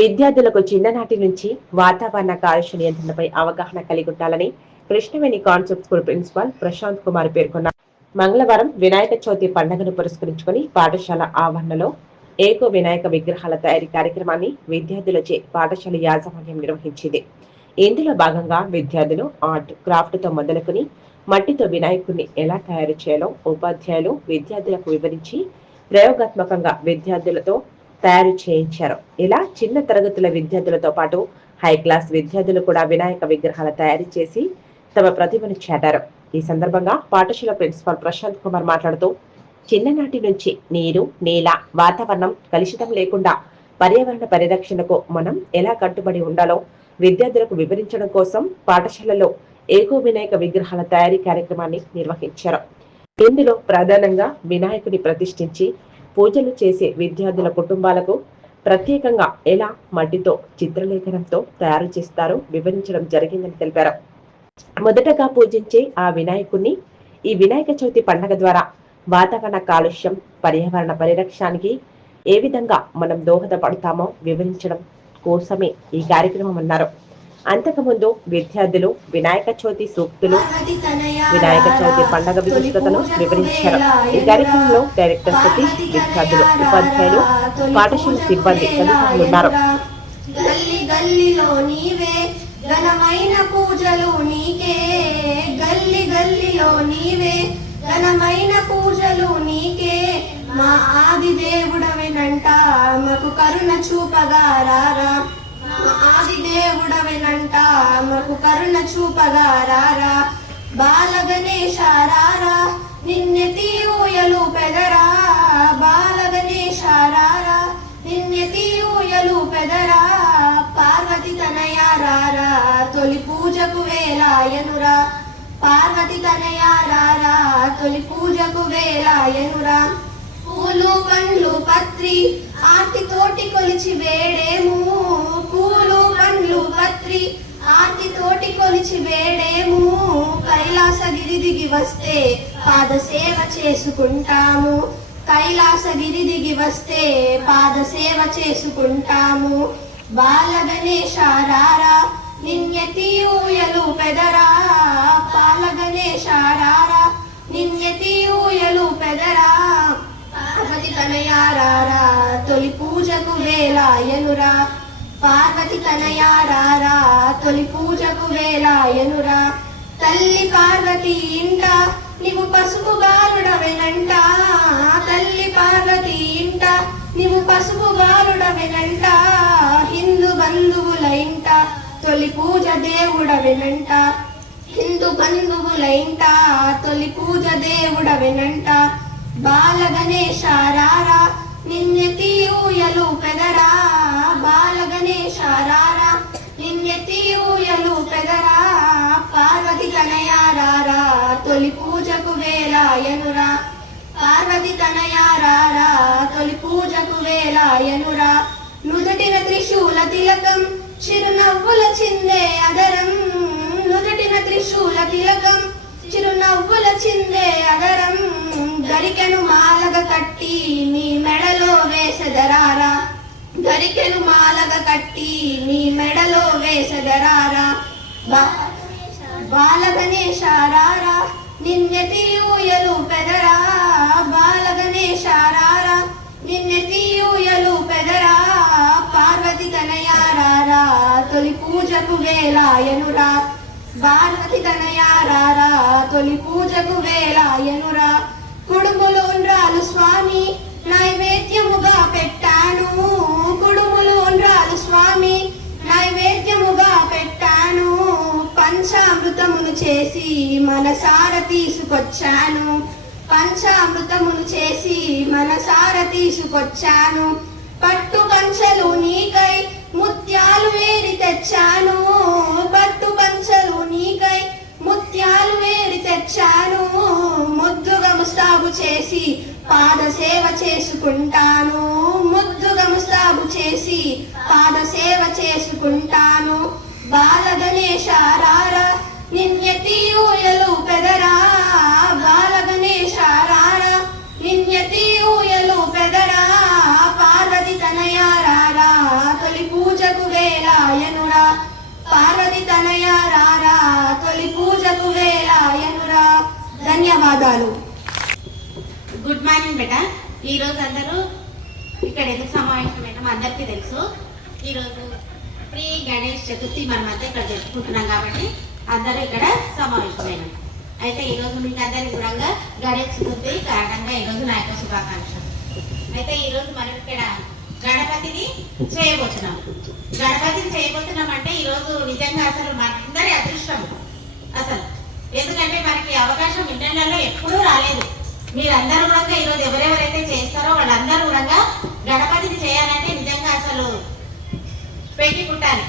విద్యార్థులకు చిన్ననాటి నుంచి వాతావరణ కాలుష్య నియంత్రణపై అవగాహన కలిగి ఉండాలని Krishnaveni concept school principal Prashant Kumar పేర్కొన్నారు. మంగళవారం వినాయక చవితి పండుగను పురస్కరించుకుని పాఠశాల ఆవరణలో ఏకో వినాయక విగ్రహాల తయారీ కార్యక్రమాన్ని విద్యార్థులచే పాఠశాల యాజమాన్యం నిర్వహించింది. ఇందులో భాగంగా విద్యార్థులు ఆర్ట్ క్రాఫ్ట్తో మొదలుకొని మట్టితో వినాయకుడిని ఎలా తయారు చేయాలో ఉపాధ్యాయులు విద్యార్థులకు వివరించి ప్రయోగాత్మకంగా విద్యార్థులతో తయారు చేయించారు. ఇలా చిన్న తరగతుల విద్యార్థులతో పాటు హై క్లాస్ విద్యార్థులు కూడా వినాయక విగ్రహాల తయారు చేసి తమ ప్రతిభను చాటారు. ఈ సందర్భంగా పాఠశాల ప్రిన్సిపాల్ ప్రశాంత్ కుమార్ మాట్లాడుతూ చిన్ననాటి నుంచి నీరు నేల వాతావరణం కలుషితం లేకుండా పర్యావరణ పరిరక్షణకు మనం ఎలా కట్టుబడి ఉండాలో విద్యార్థులకు వివరించడం కోసం పాఠశాలలో ఏకో వినాయక విగ్రహాల తయారీ కార్యక్రమాన్ని నిర్వహించారు. ఇందులో ప్రధానంగా వినాయకుని ప్రతిష్ఠించి పూజలు చేసే విద్యార్థుల కుటుంబాలకు ప్రత్యేకంగా ఎలా మట్టితో చిత్రలేఖనంతో తయారు చేస్తారో వివరించడం జరిగిందని తెలిపారు. మొదటగా పూజించే ఆ వినాయకుణ్ణి ఈ వినాయక చవితి పండగ ద్వారా వాతావరణ కాలుష్యం పర్యావరణ పరిరక్షణకి ఏ విధంగా మనం దోహదపడతామో వివరించడం కోసమే ఈ కార్యక్రమం అన్నారు. అంతకుముందు విద్యార్థులు వినాయక చవితి సూక్తులు వినాయక చవితి పండగ విశిష్టతను వివరించారు. ఈ కార్యక్రమంలో డైరెక్టర్ సతీష్ విద్యార్థులు ఉపాధ్యాయులు పాఠశాల సిబ్బంది తదితరులు ఉన్నారు. ఘనమైన పూజలు నీకే. గల్లి గల్లిలో నీవే ఘనమైన పూజలు నీకే. మా ఆది దేవుడవెనంట మాకు కరుణ చూపగా రారా ఆది దేవుడవెనంట మాకు కరుణ చూపగా రారా బాల గణేశ రారా నిన్నెతి ఊయలు పెదరా. బాల గణేశ రారా నిన్నెతి ఊయలు పెదరా. పార్వతి తనయారారా తొలి పూజకు వేలాయనురా. పార్వతి తనయారారా తొలి పూజకు వేలాయనురా. పూలు పండ్లు పత్రి ఆర్తి తోటి కొలిచి వేడేము. పూలు పండ్లు పత్రి ఆర్తి తోటి కొలిచి వేడేము. కైలాసగిరి దిగి వస్తే పాద సేవ చేసుకుంటాము. కైలాసగిరి దిగి వస్తే పాద సేవ చేసుకుంటాము. బాల గణేశ రారా నిన్యతి పెదరా. బాల గణేశ రారా నిన్యతి పెదరా. కనయారారా తనయారారా తొలి పూజకు వేలాయనురా. పార్వతి కనయారారా తొలి పూజకు వేలాయనురా. తల్లి పార్వతి ఇంట నీవు పసుపు బాలుడవెనంట తల్లి పార్వతి ఇంట నీవు పసుపు బాలుడవెనంట హిందూ బంధువుల ఇంట తొలి పూజ దేవుడవెనంట. హిందూ బంధువుల ఇంట తొలి పూజ దేవుడవెనంట. బాల గణేశ రారా నిన్నెతి ఊయలు పెదరా. బాల గణేశ రారా నిన్నెతి ఊయలు పెదరా. పార్వతి తనయారారా తొలి పూజకు వేలాయనురా. పార్వతి తనయారారా తొలి పూజకు వేలాయనురా. నుదటిన త్రిశూల తిలకం చిరునవ్వుల చిందే అదరం. నుదటిన త్రిశూల తిలకం చిరునవ్వుల చిందే అదరం. గరికెను మాలగ కట్టి నీ మెడలో వేసెదరారా గరికెను మాలగ కట్టి నీ మెడలో వేసెదరారా బా- బాల పెదరా. బాల నిన్నెతియూయలు పెదరా. పార్వతి తనయారారా తొలి పూజకు వేలాయనురా. పార్వతి తనయారారా తొలి పూజకు వేలాయనురా. కుడుములు ఉండ్రాలు స్వామి నైవేద్యముగా పెట్టాను. కుడుములు ఉండ్రాలు స్వామి నైవేద్యముగా పెట్టాను. పంచామృతమును చేసి మనసార తీసుకొచ్చాను. పంచామృతమును చేసి మనసార తీసుకొచ్చాను. పట్టు పంచలు నీకై ముత్యాలు వేరి తెచ్చాను. పట్టు పంచలు నీకై ముత్యాలు వేరి తెచ్చాను. ముస్తాబు చేసి పాద సేవ చేసుకుంటాను. ముద్దుగా ముస్తాబు చేసి పాద సేవ చేసుకుంటాను. బాల గణేశ రారా నిన్యతి పెదరా. బాల గణేశ రారా నిన్యతి పెదరా. పార్వతి తనయారారా తొలి పూజకు వేలాయనురా. పార్వతి తనయారారా తొలి పూజకు వేలాయనురా. ధన్యవాదాలు. గుడ్ మార్నింగ్ బేటా. ఈ రోజు అందరూ ఇక్కడ ఎందుకు సమావేశమైన అందరికీ తెలుసు. ఈరోజు ప్రీ గణేష్ చతుర్థి మనం అంతా ఇక్కడ జరుపుకుంటున్నాం కాబట్టి అందరూ ఇక్కడ సమావేశమైనాం అయితే ఈ రోజు మీకు అందరికీ కూడా గణేష్ చతుర్థి కారణంగా ఈ రోజు నా యొక్క శుభాకాంక్షలు. అయితే ఈరోజు మనం ఇక్కడ గణపతిని చేయబోతున్నాం. గణపతిని చేయబోతున్నాం అంటే ఈ రోజు నిజంగా అసలు మనందరి అదృష్టం అసలు. ఎందుకంటే మనకి అవకాశం ఇంటర్లలో ఎప్పుడూ రాలేదు. మీరందరూ కూడా ఈరోజు ఎవరెవరైతే చేస్తారో వాళ్ళందరూ కూడా గణపతిని చేయాలంటే నిజంగా అసలు పెట్టి పుట్టాలి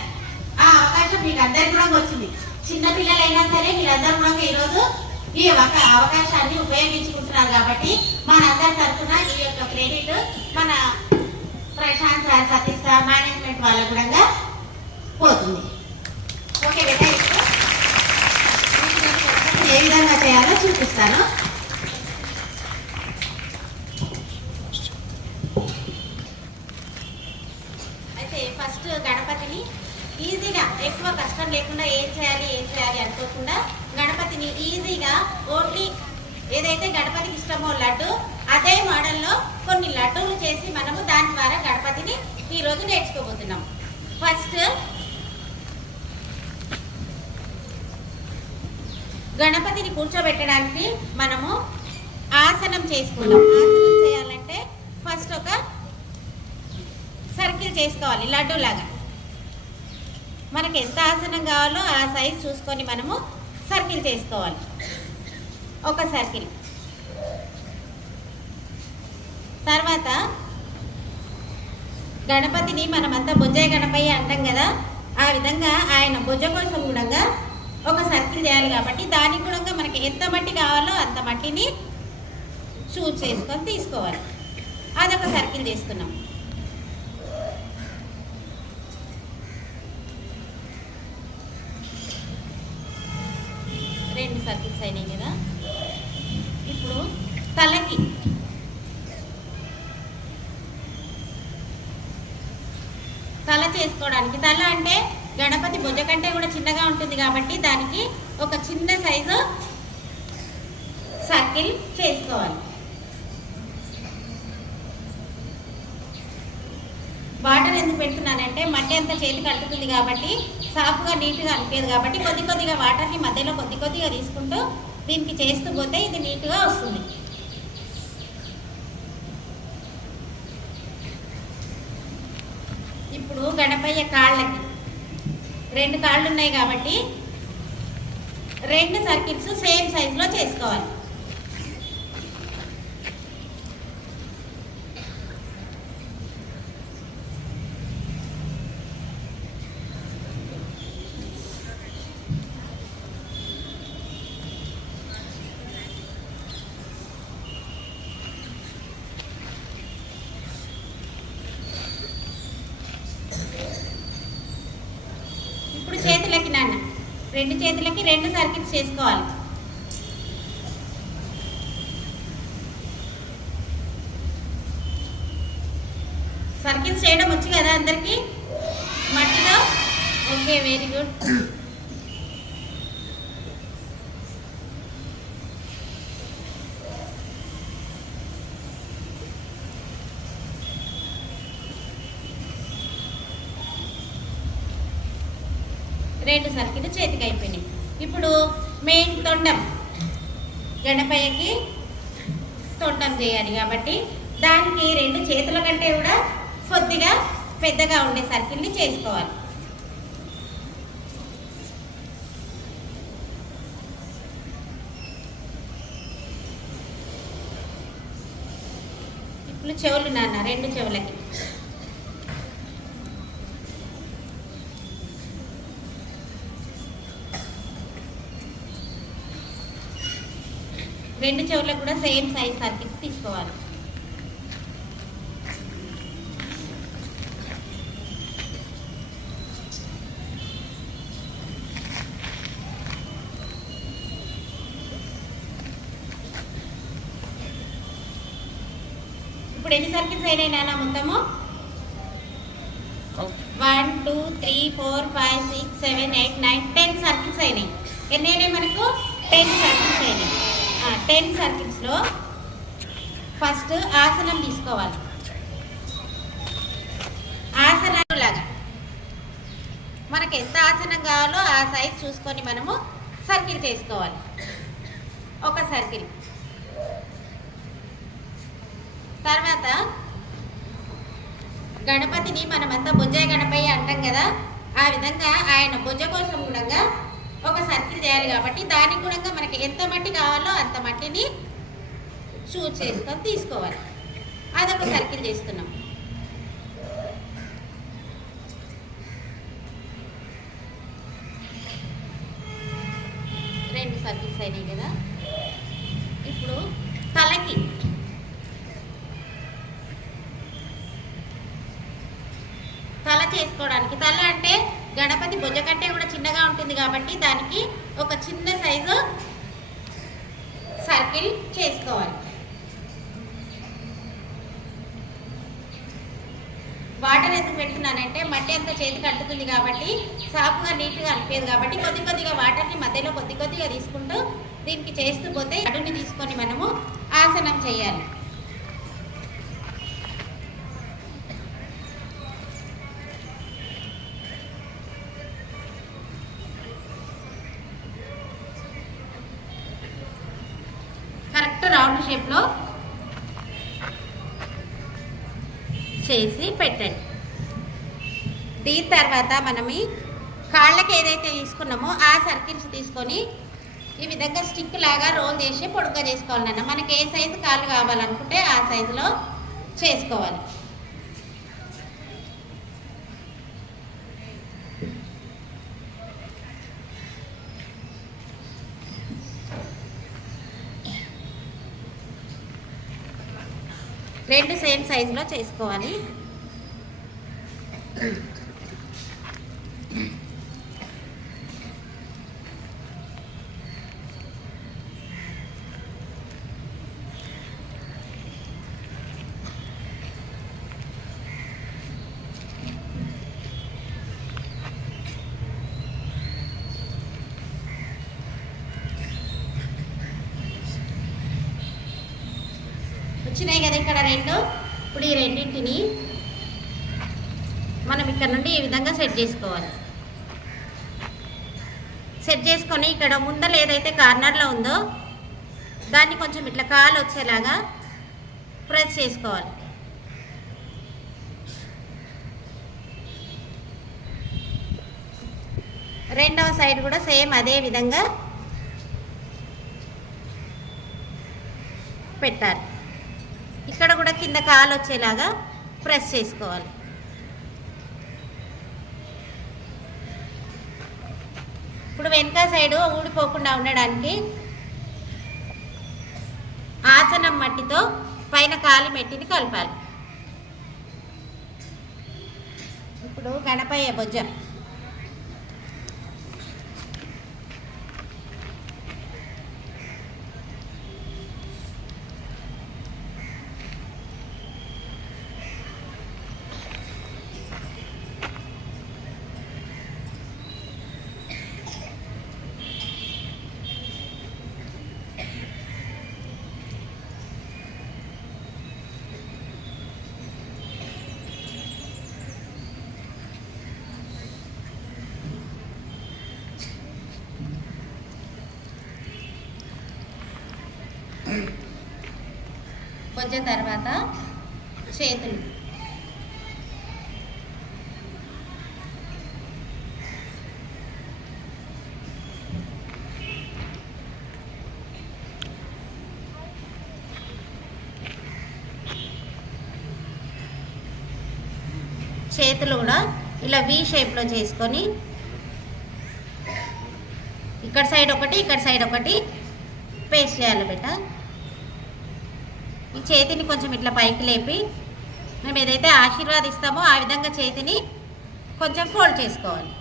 ఆ అవకాశం మీకు అందరికి కూడా వచ్చింది. చిన్నపిల్లలైనా సరే మీరందరూ కూడా ఈరోజు ఈ ఒక అవకాశాన్ని ఉపయోగించుకుంటున్నారు కాబట్టి మనందరి తరఫున ఈ యొక్క క్రెడిట్ మన Prashant sir Satish sir management వాళ్ళకు కూడా పోతుంది. ఓకే బేటా ఏ విధంగా చేయాలో చూపిస్తాను అయితే ఫస్ట్ గణపతిని ఈజీగా ఎక్కువ కష్టం లేకుండా ఏం చేయాలి ఏం చేయాలి అనుకోకుండా గణపతిని ఈజీగా ఓన్లీ ఏదైతే గణపతికి ఇష్టమో లడ్డు అదే మోడల్లో కొన్ని లడ్డూలు చేసి మనము దాని ద్వారా గణపతిని ఈరోజు నేర్చుకోబోతున్నాం. ఫస్ట్ గణపతిని కూర్చోబెట్టడానికి మనము ఆసనం చేసుకుంటాం ఆసనం చేయాలంటే ఫస్ట్ ఒక సర్కిల్ చేసుకోవాలి లడ్డు లాగా మనకి ఎంత ఆసనం కావాలో ఆ సైజ్ చూసుకొని మనము సర్కిల్ చేసుకోవాలి. ఒక సర్కిల్ తర్వాత గణపతిని మనమంతా బుజ్జయ్య గణపయ్య అంటాం కదా ఆ విధంగా ఆయన భుజ కోసం కూడా ఒక సర్కిల్ చేయాలి కాబట్టి దానికి కూడా మనకి ఎంత మట్టి కావాలో అంత మట్టిని చూస్ చేసుకొని తీసుకోవాలి. అదొక సర్కిల్ చేస్తున్నాం రెండు సర్కిల్స్ అయినాయి కదా ఇప్పుడు తలకి తల చేసుకోవడానికి తల అంటే గణపతి భుజ కంటే కూడా చిన్నగా ఉంటుంది కాబట్టి దానికి ఒక చిన్న సైజు సర్కిల్ చేసుకోవాలి. వాటర్ ఎందుకు పెడుతున్నానంటే మట్టి అంతా చేతికి అంటుతుంది కాబట్టి సాఫ్గా నీట్గా అనిపేది కాబట్టి కొద్ది కొద్దిగా వాటర్ని మధ్యలో కొద్ది కొద్దిగా తీసుకుంటూ దీనికి చేస్తూ పోతే ఇది నీట్గా వస్తుంది. ఇప్పుడు గణపయ్య కాళ్ళకి రెండు కాళ్ళు ఉన్నాయి కాబట్టి రెండు సర్కిల్స్ సేమ్ సైజులో చేసుకోవాలి ఇప్పుడు చేతులకి నాన్న రెండు చేతులకి రెండు సర్కిల్స్ చేసుకోవాలి. సర్కిల్స్ చేయడం వచ్చు కదా అందరికీ? మట్టిలో? ఓకే వెరీ గుడ్ రెండు సర్కిల్ చేతికి అయిపోయినాయి ఇప్పుడు మెయిన్ తొండం. గణపయ్యకి తొండం చేయాలి కాబట్టి దానికి రెండు చేతుల కంటే కూడా కొద్దిగా పెద్దగా ఉండే సర్కిల్ని చేసుకోవాలి. ఇప్పుడు చెవులు నాన్న రెండు చెవులకి. రెండు చెవులకు కూడా సేమ్ సైజ్ సర్కిల్స్ తీసుకోవాలి. ఇప్పుడు ఎన్ని సర్కిల్స్ అయినాయి నాన్న మొత్తము? One two three four five six seven eight nine ten circles అయినాయి. ఎన్ని అయినాయి మనకు? టెన్ సర్కిల్స్ అయినాయి. టెన్ సర్కిల్స్లో ఫస్ట్ ఆసనం తీసుకోవాలి. ఆసనాలు లాగా మనకు ఎంత ఆసనం కావాలో ఆ సైజ్ చూసుకొని మనము సర్కిల్ చేసుకోవాలి ఒక సర్కిల్. తర్వాత గణపతిని మనమంతా భుజ గణపయ్య అంటాం కదా ఆ విధంగా ఆయన భుజ కోసం కూడా ఒక సర్కిల్ చేయాలి కాబట్టి దానికి కూడా మనకి ఎంత మట్టి కావాలో అంత మట్టిని చూజ్ చేసుకొని తీసుకోవాలి. అదొక సర్కిల్ చేస్తున్నాం రెండు సర్కిల్స్ అయినాయి కదా ఇప్పుడు తలకి తల చేసుకోవడానికి తల అంటే గణపతి భుజ కంటే కూడా చిన్నగా ఉంటుంది కాబట్టి దానికి ఒక చిన్న సైజు సర్కిల్ చేసుకోవాలి వాటర్ ఎందుకు పెడుతున్నానంటే మట్టి అంతా చేతికి కాబట్టి సాఫ్గా నీట్గా అనిపేది కాబట్టి కొద్ది కొద్దిగా వాటర్ని మధ్యలో కొద్ది కొద్దిగా తీసుకుంటూ దీనికి చేస్తూ పోతే అడుని తీసుకొని మనము ఆసనం చేయాలి. తర్వాత మనం ఈ కాళ్ళకి ఏదైతే తీసుకున్నామో ఆ సర్కిల్స్ తీసుకొని ఈ విధంగా స్టిక్ లాగా రోల్ చేసి పొడుగ్గా చేసుకోవాలన్న మనకి ఏ సైజు కాళ్ళు కావాలనుకుంటే ఆ సైజులో చేసుకోవాలి. రెండు సేమ్ సైజులో చేసుకోవాలి వచ్చినాయి కదా ఇక్కడ రెండు ఇప్పుడు ఈ రెండింటిని మనం ఇక్కడ నుండి ఈ విధంగా సెట్ చేసుకోవాలి సెట్ చేసుకొని ఇక్కడ ముందర ఏదైతే కార్నర్లో ఉందో దాన్ని కొంచెం ఇట్లా కాలు వచ్చేలాగా ప్రెస్ చేసుకోవాలి. రెండవ సైడ్ కూడా సేమ్ అదే విధంగా పెట్టాలి. ఇక్కడ కూడా కింద కాలు వచ్చేలాగా ప్రెస్ చేసుకోవాలి. ఇప్పుడు వెనక సైడు ఊడిపోకుండా ఉండడానికి ఆసనం మట్టితో పైన కాలి మెట్టిని కలపాలి. ఇప్పుడు గణపయ్య భుజం. కొంచెం తర్వాత చేతులు. చేతులు కూడా ఇలా వి షేప్లో చేసుకొని ఇక్కడ సైడ్ ఒకటి ఇక్కడ సైడ్ ఒకటి పేస్ట్ చేయాలి బెట. ఈ చేతిని కొంచెం ఇట్లా పైకి లేపి మేము ఏదైతే ఆశీర్వాదిస్తామో ఆ విధంగా చేతిని కొంచెం ఫోల్డ్ చేసుకోవాలి.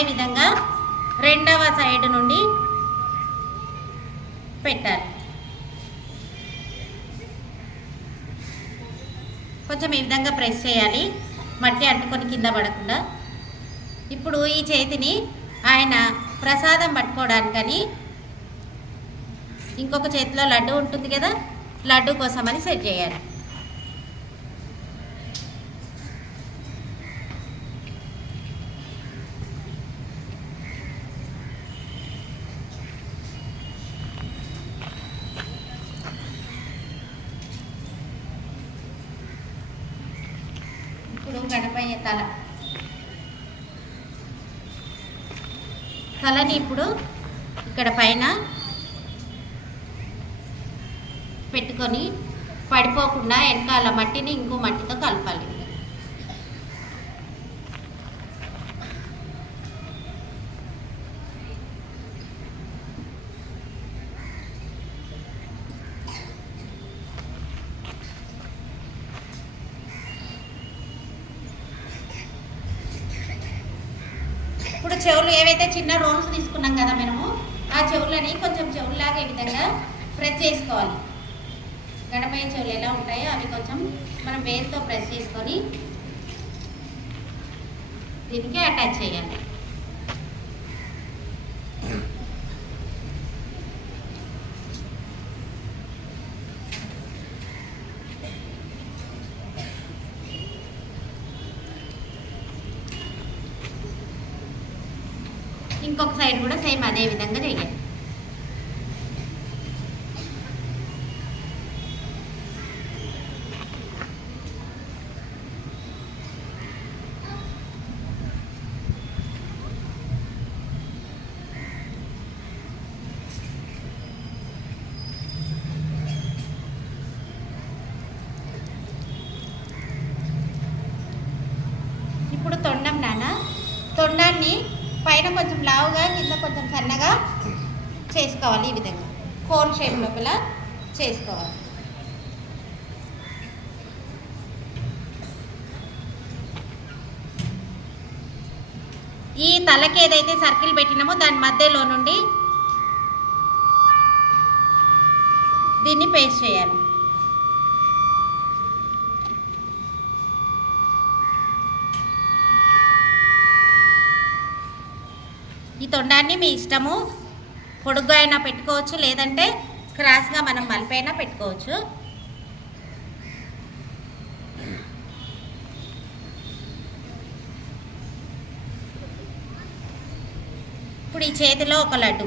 అదేవిధంగా అదే విధంగా రెండవ సైడ్ నుండి పెట్టాలి. కొంచెం ఈ విధంగా ప్రెస్ చేయాలి. మట్టి అంటుకొని కింద పడకుండా. ఇప్పుడు ఈ చేతిని ఆయన ప్రసాదం పట్టుకోవడానికని ఇంకొక చేతిలో లడ్డు ఉంటుంది కదా లడ్డు కోసమని సెట్ చేయాలి ఇప్పుడు గణపయ్య తల తలని ఇప్పుడు ఇక్కడ పైన పెట్టుకొని పడిపోకుండా వెనకాల మట్టిని ఇంకో మట్టితో కలపాలి ఇప్పుడు చెవులు ఏవైతే చిన్న రోల్స్ తీసుకున్నాం కదా మనము ఆ చెవులని కొంచెం చెవుల్లాగా ఈ విధంగా ప్రెస్ చేసుకోవాలి గణపయ్య చెవులు ఎలా ఉంటాయో అవి కొంచెం మనం వేలుతో ప్రెస్ చేసుకొని దీనికి అటాచ్ చేయాలి ఇంకొక సైడ్ కూడా సేమ్ అదే విధంగా చేయాలి ఇప్పుడు తొండం నాన్న తొండాన్ని పైన కొంచెం లావుగా కింద కొంచెం సన్నగా చేసుకోవాలి ఈ విధంగా కోన్ షేప్ లోపల చేసుకోవాలి ఈ తలకి ఏదైతే సర్కిల్ పెట్టినామో దాని మధ్యలో నుండి దీన్ని పేస్ట్ చేయాలి. ఈ తొండాన్ని మీ ఇష్టము పొడుగ్గా అయినా పెట్టుకోవచ్చు లేదంటే క్రాస్గా మనం మలిపైనా పెట్టుకోవచ్చు. ఇప్పుడు ఈ చేతిలో ఒక లడ్డు.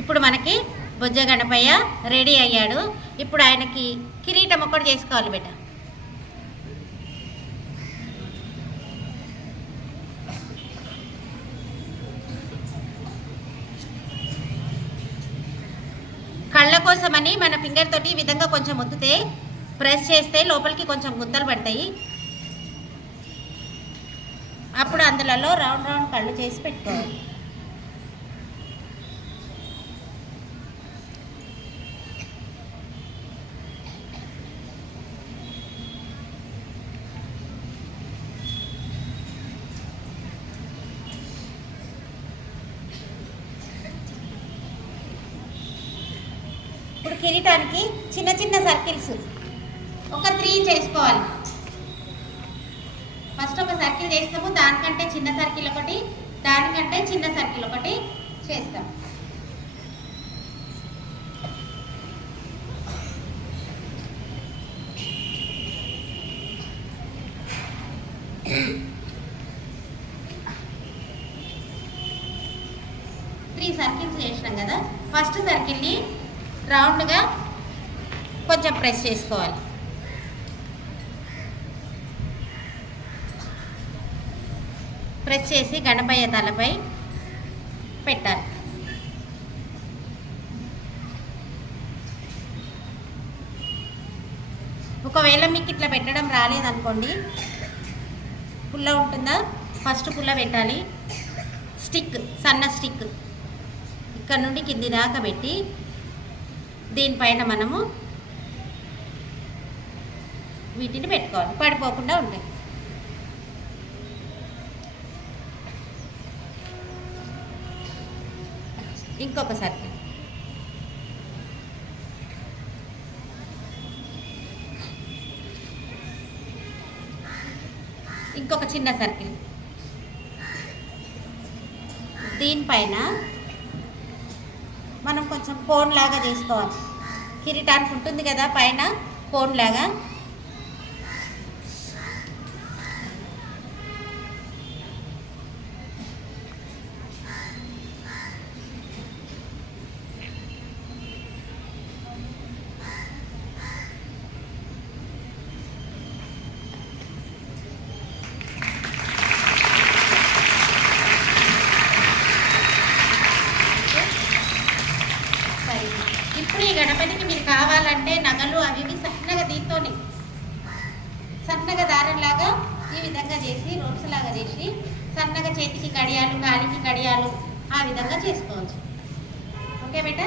ఇప్పుడు మనకి బొజ్జ గణపయ్య రెడీ అయ్యాడు. ఇప్పుడు ఆయనకి కిరీటం ఒకటి చేసుకోవాలి బిడ్డ. కళ్ళ కోసమని మన ఫింగర్ తోటి ఈ విధంగా కొంచెం ఒత్తితే ప్రెస్ చేస్తే లోపలికి కొంచెం గుంతలు పడతాయి. అప్పుడు అందులలో రౌండ్ రౌండ్ కళ్ళు చేసి పెట్టుకోవాలి. ఇప్పుడు కిరీటానికి చిన్న చిన్న సర్కిల్స్. సర్కిల్ చేసుకోవాలి. ఫస్ట్ ఒక సర్కిల్ చేస్తాము. దానికంటే చిన్న సర్కిల్ ఒకటి దానికంటే చిన్న సర్కిల్ ఒకటి చేస్తాం త్రీ సర్కిల్స్ చేసినాం కదా. ఫస్ట్ సర్కిల్ని రౌండ్గా కొంచెం ప్రెస్ చేసుకోవాలి. ప్రెస్ చేసి గణపయ్య తలపై పెట్టాలి. ఒకవేళ మీకు ఇట్లా పెట్టడం రాలేదనుకోండి పుల్ల ఉంటుందా? ఫస్ట్ పుల్ల పెట్టాలి. స్టిక్ సన్న స్టిక్. ఇక్కడ నుండి కింది దాకా పెట్టి దీనిపైన మనము వీటిని పెట్టుకోవాలి. పడిపోకుండా ఉంటాయి. ఇంకొక సర్కిల్ ఇంకొక చిన్న సర్కిల్. దీనిపైన మనం కొంచెం కోన్ లాగా చేసుకోవాలి కిరీటానికి ఉంటుంది కదా పైన కోన్ లాగా సరే. ఇప్పుడు ఈ గణపతికి మీరు కావాలంటే నగలు అవి ఇవి సన్నగా దీంతోని సన్నగా దారంలాగా ఈ విధంగా చేసి రోడ్స్ లాగా చేసి సన్నగా చేతికి కడియాలు కాలికి కడియాలు ఆ విధంగా చేసుకోవచ్చు ఓకే బేటా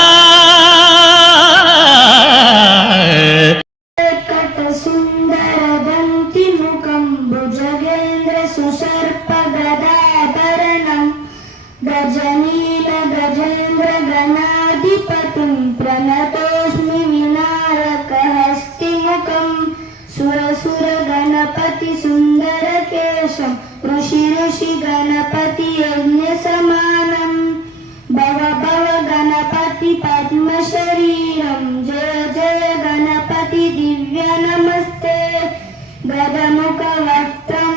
ఋషి గణపతి యజ్ఞ సమానం భవ భవ గణపతి పద్మ శరీరం జయ జయ గణపతి దివ్య నమస్తే గదముఖ వక్త్రం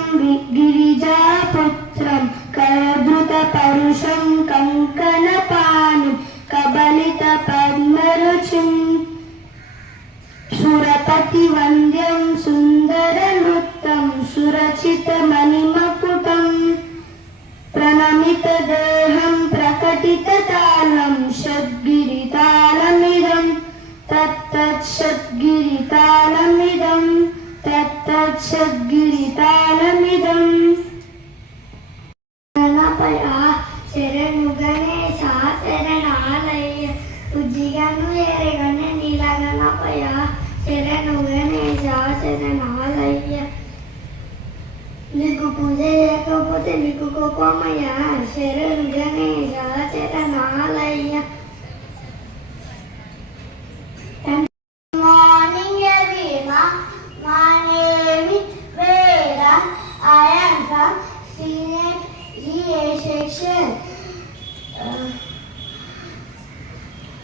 గిరిజాపుత్రం కరధృత పరుషం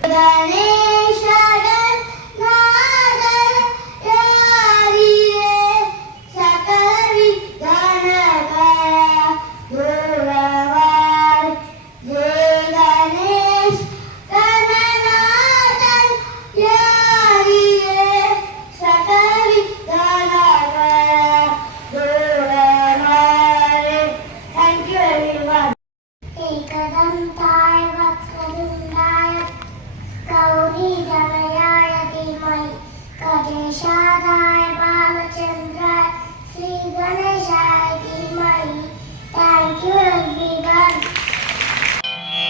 But it.